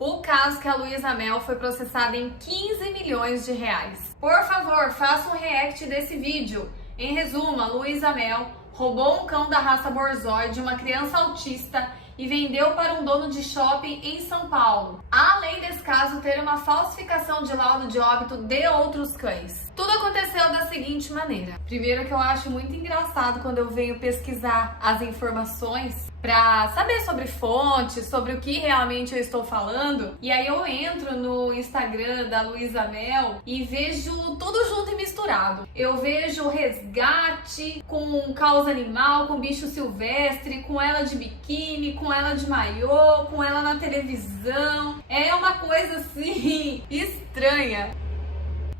o caso que a Luísa Mel foi processada em 15 milhões de reais. Por favor, faça um react desse vídeo. Em resumo, a Luísa Mel roubou um cão da raça Borzoi de uma criança autista e vendeu para um dono de shopping em São Paulo. Além desse caso ter uma falsificação de laudo de óbito de outros cães. Tudo aconteceu da seguinte maneira. Primeiro, que eu acho muito engraçado quando eu venho pesquisar as informações para saber sobre fontes, sobre o que realmente eu estou falando. E aí eu entro no Instagram da Luísa Mel e vejo tudo junto e misturado. Eu vejo resgate com causa animal, com bicho silvestre, com ela de biquíni, com ela de maiô, com ela na televisão. É uma coisa assim estranha.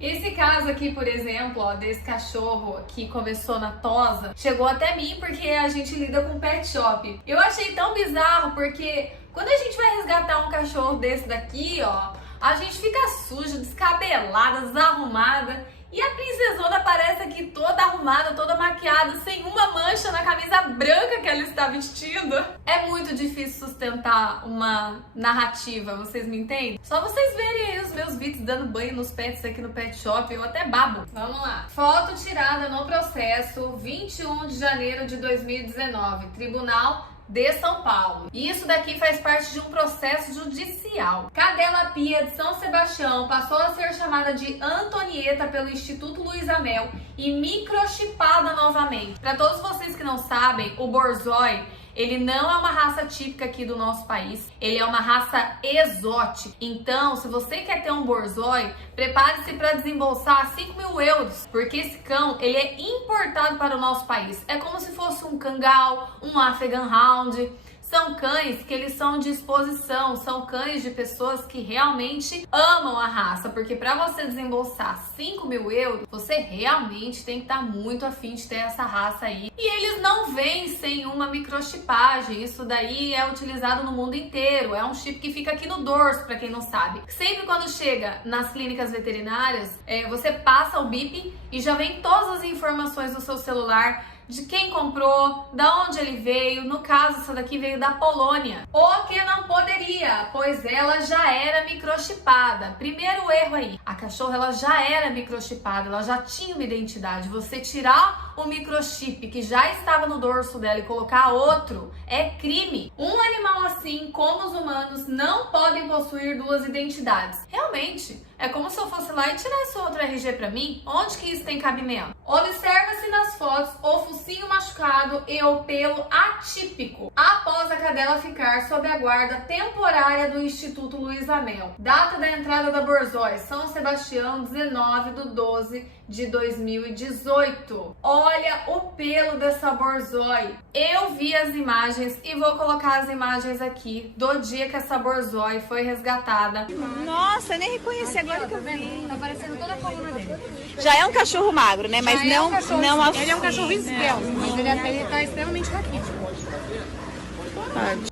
Esse caso aqui, por exemplo, ó, desse cachorro que começou na tosa, chegou até mim porque a gente lida com pet shop. Eu achei tão bizarro porque quando a gente vai resgatar um cachorro desse daqui, ó, a gente fica suja, descabelada, desarrumada. E a princesona aparece aqui toda arrumada, toda maquiada, sem uma mancha na camisa branca que ela está vestindo. É muito difícil sustentar uma narrativa, vocês me entendem? Só vocês verem aí os meus vídeos dando banho nos pets aqui no pet shop, eu até babo. Vamos lá. Foto tirada no processo, 21 de janeiro de 2019, Tribunal de São Paulo. E isso daqui faz parte de um processo judicial. Cadela Pia de São Sebastião passou a ser chamada de Antonieta pelo Instituto Luísa Mel e microchipada novamente. Para todos vocês que não sabem, o Borzoi, ele não é uma raça típica aqui do nosso país, ele é uma raça exótica. Então, se você quer ter um Borzoi, prepare-se para desembolsar 5 mil euros, porque esse cão, ele é importado para o nosso país. É como se fosse um Kangal, um Afghan Hound. São cães que eles são de exposição, são cães de pessoas que realmente amam a raça, porque para você desembolsar 5 mil euros, você realmente tem que estar muito afim de ter essa raça aí. E eles não vêm sem uma microchipagem, isso daí é utilizado no mundo inteiro, é um chip que fica aqui no dorso, para quem não sabe. Sempre quando chega nas clínicas veterinárias, você passa o bip e já vem todas as informações do seu celular, de quem comprou, da onde ele veio. No caso, essa daqui veio da Polônia. O que não poderia, pois ela já era microchipada. Primeiro erro aí, a cachorra ela já era microchipada, ela já tinha uma identidade. Você tirar o microchip que já estava no dorso dela e colocar outro é crime. Um animal assim, como os humanos, não podem possuir duas identidades. Realmente, é como se eu fosse lá e tirasse outro RG pra mim. Onde que isso tem cabimento? Observa-se nas fotos o focinho machucado e o pelo atípico após a cadela ficar sob a guarda temporária do Instituto Luísa Mel. Data da entrada da Borzoi, São Sebastião, 19/12/2018. Olha o pelo dessa Borzoi. Eu vi as imagens e vou colocar as imagens aqui do dia que essa Borzoi foi resgatada. Nossa, eu nem reconheci agora que eu vi. Tá aparecendo toda a coluna dele. Já é um cachorro magro, né? Mas Ele é um cachorro assim. esbelto, mas ele tá extremamente raquítico.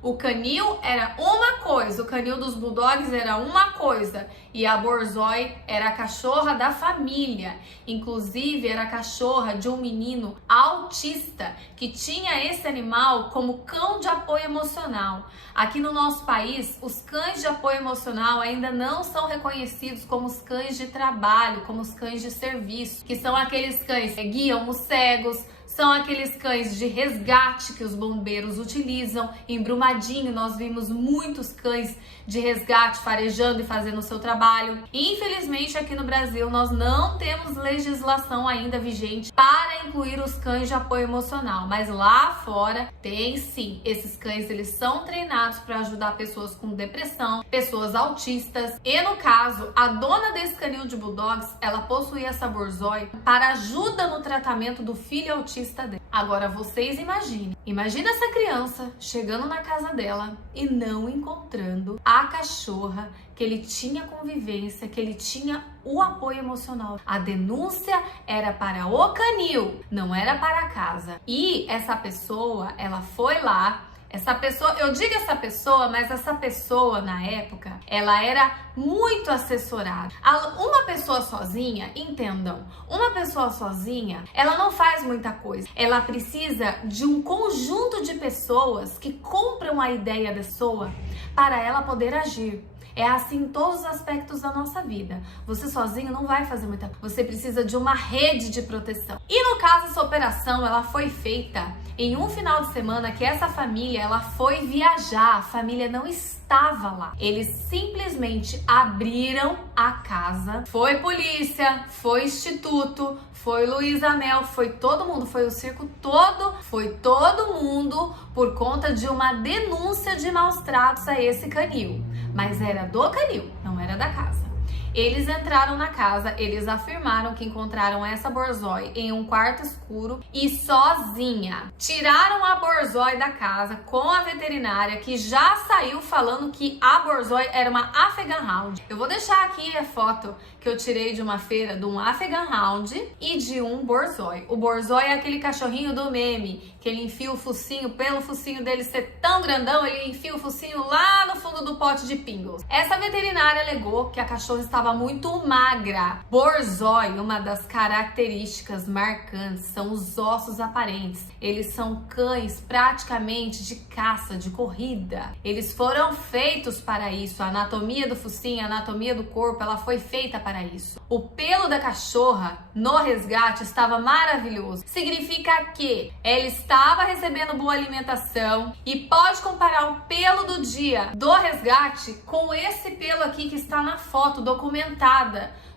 O canil era uma coisa, o canil dos bulldogs era uma coisa e a Borzoi era a cachorra da família. Inclusive era a cachorra de um menino autista que tinha esse animal como cão de apoio emocional. Aqui no nosso país, os cães de apoio emocional ainda não são reconhecidos como os cães de trabalho, como os cães de serviço, que são aqueles cães que guiam os cegos, são aqueles cães de resgate que os bombeiros utilizam. Em Brumadinho nós vimos muitos cães de resgate farejando e fazendo o seu trabalho. Infelizmente aqui no Brasil nós não temos legislação ainda vigente para incluir os cães de apoio emocional, mas lá fora tem sim. Esses cães eles são treinados para ajudar pessoas com depressão, pessoas autistas. E no caso, a dona desse canil de bulldogs, ela possuía essa Borzoi para ajuda no tratamento do filho autista dele. Agora vocês imagina essa criança chegando na casa dela e não encontrando a cachorra que ele tinha convivência, que ele tinha o apoio emocional. A denúncia era para o canil, não era para a casa. E essa pessoa, ela foi lá. Essa pessoa, eu digo essa pessoa, mas essa pessoa na época, ela era muito assessorada. Uma pessoa sozinha, entendam, uma pessoa sozinha, ela não faz muita coisa. Ela precisa de um conjunto de pessoas que compram a ideia da pessoa para ela poder agir. É assim em todos os aspectos da nossa vida. Você sozinho não vai fazer muita coisa. Você precisa de uma rede de proteção. E no caso, essa operação, ela foi feita em um final de semana que essa família, ela foi viajar. A família não estava lá. Eles simplesmente abriram a casa. Foi polícia, foi instituto, foi Luísa Mel, foi todo mundo, foi o circo todo, foi todo mundo por conta de uma denúncia de maus tratos a esse canil. Mas era do canil, não era da casa. Eles entraram na casa, eles afirmaram que encontraram essa borzoi em um quarto escuro e sozinha. Tiraram a borzoi da casa com a veterinária, que já saiu falando que a borzoi era uma Afghan Hound. Eu vou deixar aqui a foto que eu tirei de uma feira de um Afghan Hound e de um borzoi. O borzoi é aquele cachorrinho do meme, que ele enfia o focinho, pelo focinho dele ser tão grandão, ele enfia o focinho lá no fundo do pote de Pringles. Essa veterinária alegou que a cachorra estava muito magra. Borzoi, uma das características marcantes são os ossos aparentes. Eles são cães praticamente de caça, de corrida. Eles foram feitos para isso. A anatomia do focinho, a anatomia do corpo, ela foi feita para isso. O pelo da cachorra no resgate estava maravilhoso. Significa que ela estava recebendo boa alimentação e pode comparar o pelo do dia do resgate com esse pelo aqui que está na foto documentada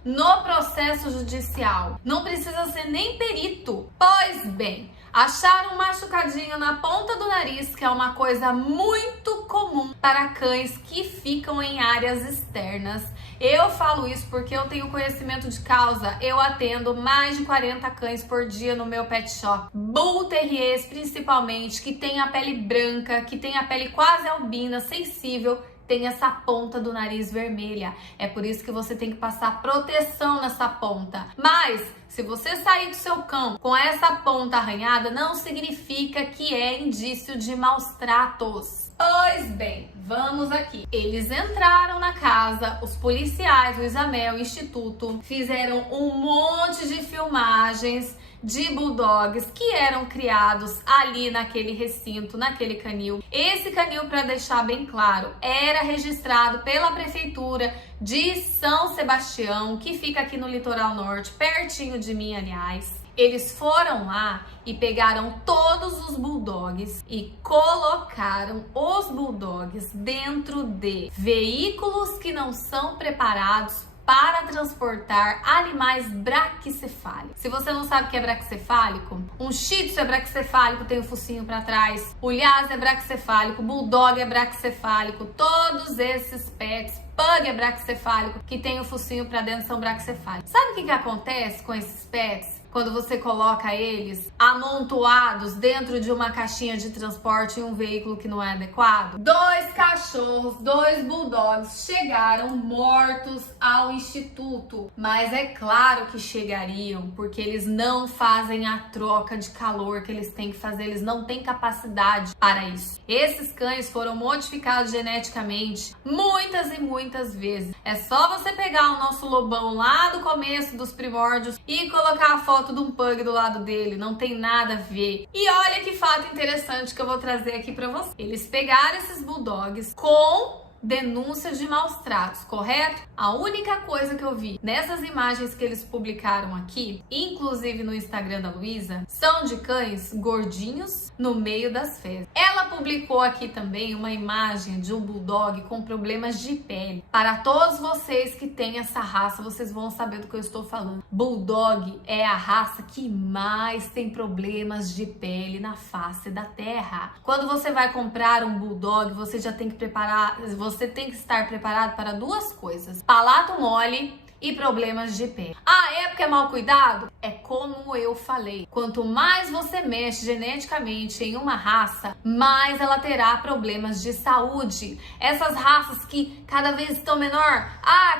no processo judicial. Não precisa ser nem perito. Pois bem, acharam um machucadinho na ponta do nariz, que é uma coisa muito comum para cães que ficam em áreas externas. Eu falo isso porque eu tenho conhecimento de causa. Eu atendo mais de 40 cães por dia no meu pet shop. Bull Terriers, principalmente, que tem a pele branca, que tem a pele quase albina, sensível, tem essa ponta do nariz vermelha. É por isso que você tem que passar proteção nessa ponta. Mas se você sair do seu cão com essa ponta arranhada, não significa que é indício de maus tratos. Pois bem, vamos aqui. Eles entraram na casa, os policiais, Luísa Mel, Instituto, fizeram um monte de filmagens de bulldogs que eram criados ali naquele recinto, naquele canil. Esse canil, para deixar bem claro, era registrado pela prefeitura de São Sebastião, que fica aqui no litoral norte, pertinho de mim, aliás. Eles foram lá e pegaram todos os bulldogs e colocaram os bulldogs dentro de veículos que não são preparados para transportar animais braquicefálicos. Se você não sabe o que é braquicefálico, um shih tzu é braquicefálico, tem o focinho para trás, o lhasa é braquicefálico, bulldog é braquicefálico, todos esses pets, pug é braquicefálico, que tem o focinho para dentro, são braquicefálicos. Sabe o que acontece com esses pets? Quando você coloca eles amontoados dentro de uma caixinha de transporte em um veículo que não é adequado? 2 cachorros, 2 bulldogs chegaram mortos ao instituto. Mas é claro que chegariam, porque eles não fazem a troca de calor que eles têm que fazer. Eles não têm capacidade para isso. Esses cães foram modificados geneticamente muitas e muitas vezes. É só você pegar o nosso lobão lá do começo dos primórdios e colocar a foto de um pug do lado dele, não tem nada a ver. E olha que fato interessante que eu vou trazer aqui pra você. Eles pegaram esses bulldogs com denúncia de maus tratos, correto? A única coisa que eu vi nessas imagens que eles publicaram aqui, inclusive no Instagram da Luísa, são de cães gordinhos no meio das fezes. Ela publicou aqui também uma imagem de um bulldog com problemas de pele. Para todos vocês que têm essa raça, vocês vão saber do que eu estou falando. Bulldog é a raça que mais tem problemas de pele na face da terra. Quando você vai comprar um bulldog, você já tem que preparar, você tem que estar preparado para 2 coisas: palato mole e problemas de pele. Ah, é porque é mal cuidado? É como eu falei, quanto mais você mexe geneticamente em uma raça, mais ela terá problemas de saúde. Essas raças que cada vez estão menor,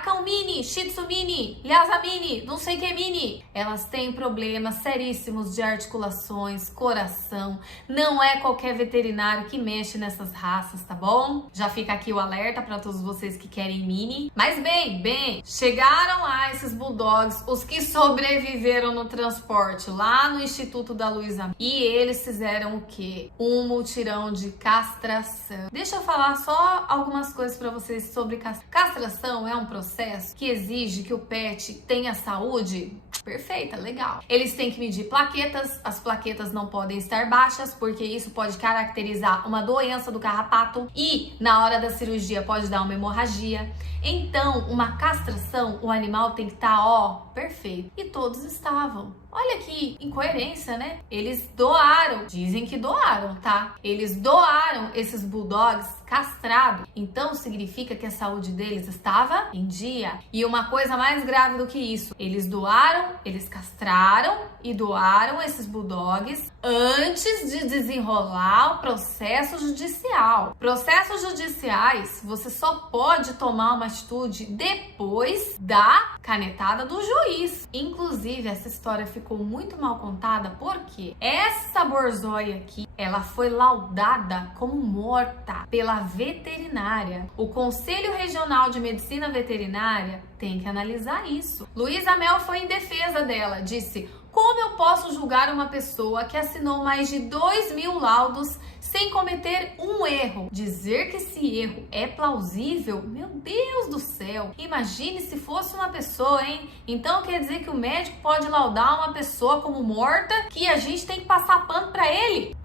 cão mini, shih tzu mini, lhasa mini, não sei o que mini, elas têm problemas seríssimos de articulações, coração. Não é qualquer veterinário que mexe nessas raças, tá bom? Já fica aqui o alerta para todos vocês que querem mini. Mas bem, chegaram levaram lá esses bulldogs, os que sobreviveram no transporte, lá no Instituto da Luísa Mel. E eles fizeram o quê? Um mutirão de castração. Deixa eu falar só algumas coisas para vocês sobre castração. Castração é um processo que exige que o pet tenha saúde perfeita, legal. Eles têm que medir plaquetas, as plaquetas não podem estar baixas, porque isso pode caracterizar uma doença do carrapato e na hora da cirurgia pode dar uma hemorragia. Então, uma castração, o animal tem que estar, ó, perfeito. E todos estavam. Olha que incoerência, né? Eles doaram, dizem que doaram, tá? Eles doaram esses bulldogs castrados. Então, significa que a saúde deles estava em dia. E uma coisa mais grave do que isso, eles doaram, eles castraram e doaram esses bulldogs antes de desenrolar o processo judicial. Processos judiciais, você só pode tomar uma atitude depois da canetada do juiz. Inclusive, essa história ficou muito mal contada porque essa borzóia aqui, ela foi laudada como morta pela veterinária. O Conselho Regional de Medicina Veterinária tem que analisar isso. Luísa Mel foi em defesa dela, disse: como eu posso julgar uma pessoa que assinou mais de 2.000 laudos sem cometer um erro? Dizer que esse erro é plausível? Meu Deus do céu! Imagine se fosse uma pessoa, hein? Então quer dizer que o médico pode laudar uma pessoa como morta, que a gente tem que passar pano pra ele?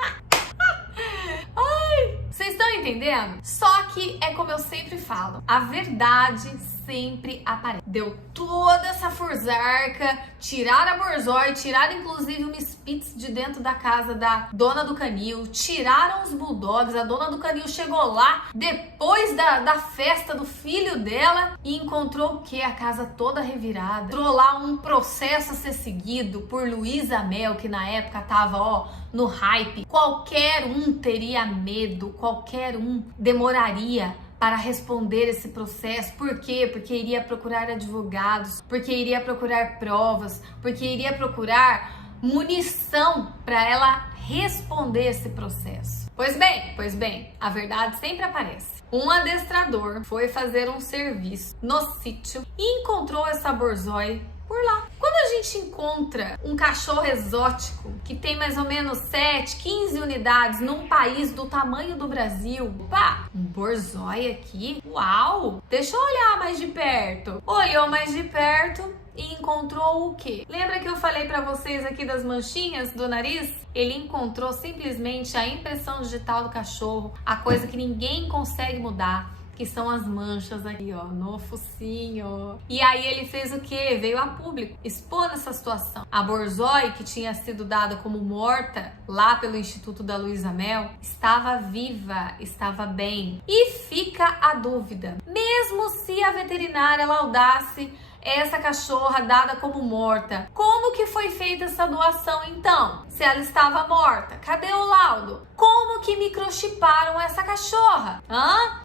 Ai, vocês estão entendendo? Só que é como eu sempre falo, a verdade sempre aparece. Deu toda essa furzarca, tiraram a borzói, tiraram inclusive uma Spitz de dentro da casa da dona do canil, tiraram os bulldogs, a dona do canil chegou lá depois da festa do filho dela e encontrou o quê? A casa toda revirada. Entrou lá um processo a ser seguido por Luísa Mel, que na época tava, ó, no hype. Qualquer um teria medo, qualquer um demoraria para responder esse processo. Por quê? Porque iria procurar advogados, porque iria procurar provas, porque iria procurar munição para ela responder esse processo. Pois bem, a verdade sempre aparece. Um adestrador foi fazer um serviço no sítio e encontrou essa borzói por lá. Quando a gente encontra um cachorro exótico que tem mais ou menos 7, 15 unidades num país do tamanho do Brasil, pá, um borzói aqui, uau! Deixa eu olhar mais de perto. Olhou mais de perto e encontrou o quê? Lembra que eu falei pra vocês aqui das manchinhas do nariz? Ele encontrou simplesmente a impressão digital do cachorro, a coisa que ninguém consegue mudar, que são as manchas aqui, ó, no focinho. E aí ele fez o quê? Veio a público expor essa situação. A borzói, que tinha sido dada como morta lá pelo Instituto da Luísa Mel, estava viva, estava bem. E fica a dúvida, mesmo se a veterinária laudasse essa cachorra dada como morta, como que foi feita essa doação então? Se ela estava morta, cadê o laudo? Como que microchiparam essa cachorra?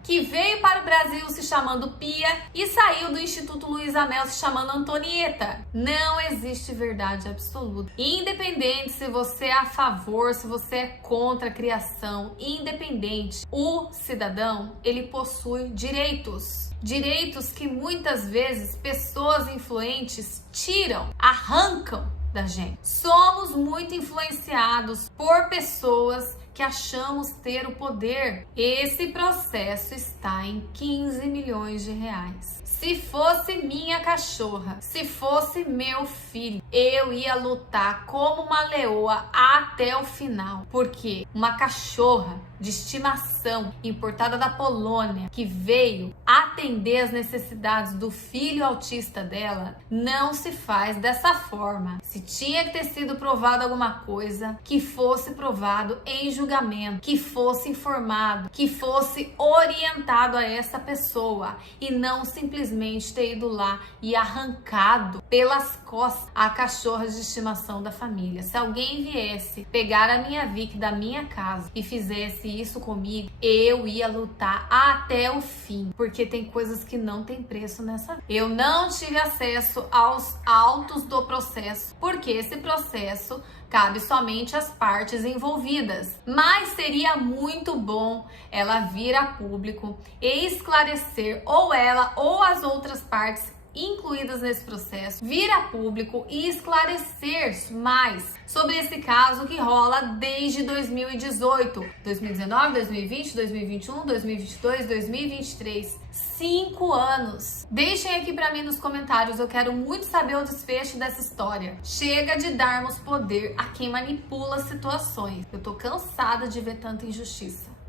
Que veio para o Brasil se chamando Pia e saiu do Instituto Luísa Mel se chamando Antonieta? Não existe verdade absoluta. Independente se você é a favor, se você é contra a criação, independente, o cidadão, ele possui direitos. Direitos que muitas vezes pessoas influentes tiram, arrancam da gente. Somos muito influenciados por pessoas que achamos ter o poder. Esse processo está em 15 milhões de reais. Se fosse minha cachorra, se fosse meu filho, eu ia lutar como uma leoa até o final. Porque uma cachorra de estimação importada da Polônia, que veio atender as necessidades do filho autista dela, não se faz dessa forma. Se tinha que ter sido provado alguma coisa, que fosse provado em julgamento, que fosse informado, que fosse orientado a essa pessoa e não simplesmente ter ido lá e arrancado pelas costas a cachorra de estimação da família. Se alguém viesse pegar a minha Vicky da minha casa e fizesse isso comigo, eu ia lutar até o fim, porque tem coisas que não tem preço nessa vida. Eu não tive acesso aos autos do processo, porque esse processo cabe somente às partes envolvidas, mas seria muito bom ela vir a público e esclarecer, ou ela ou as outras partes, incluídas nesse processo vir a público e esclarecer mais sobre esse caso que rola desde 2018, 2019, 2020, 2021, 2022, 2023. 5 anos. Deixem aqui pra mim nos comentários, eu quero muito saber o desfecho dessa história. Chega de darmos poder a quem manipula situações. Eu tô cansada de ver tanta injustiça.